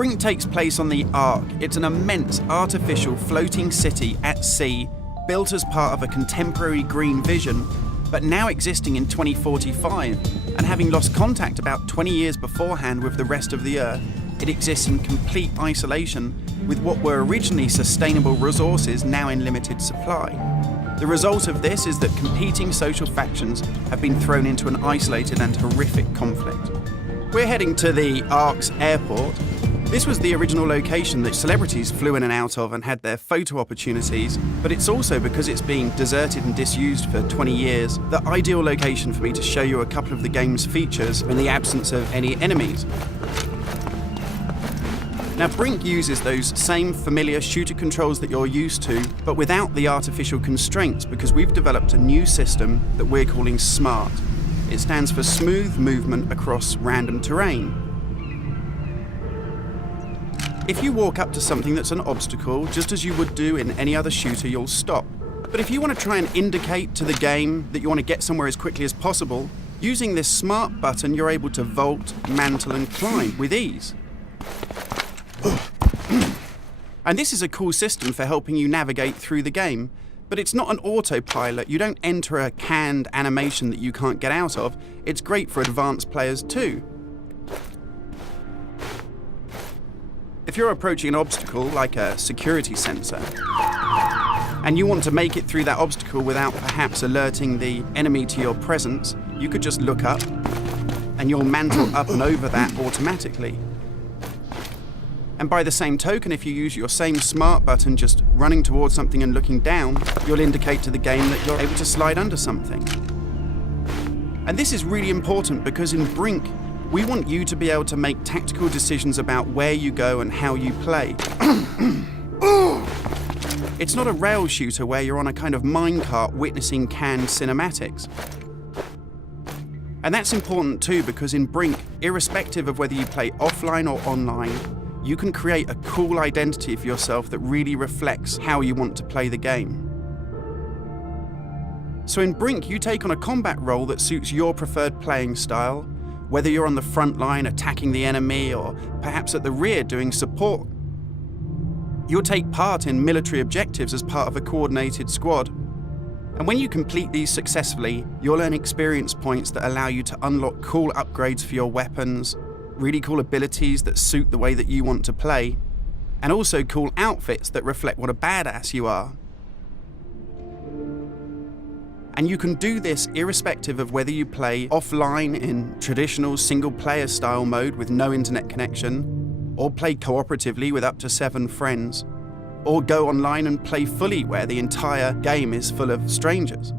Brink takes place on the Ark. It's an immense artificial floating city at sea, built as part of a contemporary green vision, but now existing in 2045, and having lost contact about 20 years beforehand with the rest of the Earth, it exists in complete isolation with what were originally sustainable resources now in limited supply. The result of this is that competing social factions have been thrown into an isolated and horrific conflict. We're heading to the Ark's airport. This was the original location that celebrities flew in and out of and had their photo opportunities, but it's also, because it's been deserted and disused for 20 years, the ideal location for me to show you a couple of the game's features in the absence of any enemies. Now, Brink uses those same familiar shooter controls that you're used to, but without the artificial constraints, because we've developed a new system that we're calling SMART. It stands for Smooth Movement Across Random Terrain. If you walk up to something that's an obstacle, just as you would do in any other shooter, you'll stop. But if you want to try and indicate to the game that you want to get somewhere as quickly as possible, using this SMART button, you're able to vault, mantle, and climb with ease. And this is a cool system for helping you navigate through the game, but it's not an autopilot. You don't enter a canned animation that you can't get out of. It's great for advanced players too. If you're approaching an obstacle like a security sensor, and you want to make it through that obstacle without perhaps alerting the enemy to your presence, you could just look up and you'll mantle up and over that automatically. And by the same token, if you use your same SMART button just running towards something and looking down, you'll indicate to the game that you're able to slide under something. And this is really important because in Brink, we want you to be able to make tactical decisions about where you go and how you play. It's not a rail shooter where you're on a kind of minecart witnessing canned cinematics. And that's important too, because in Brink, irrespective of whether you play offline or online, you can create a cool identity for yourself that really reflects how you want to play the game. So in Brink, you take on a combat role that suits your preferred playing style, whether you're on the front line attacking the enemy or perhaps at the rear doing support. You'll take part in military objectives as part of a coordinated squad. And when you complete these successfully, you'll earn experience points that allow you to unlock cool upgrades for your weapons, really cool abilities that suit the way that you want to play, and also cool outfits that reflect what a badass you are. And you can do this irrespective of whether you play offline in traditional single-player style mode with no internet connection, or play cooperatively with up to 7 friends, or go online and play fully where the entire game is full of strangers.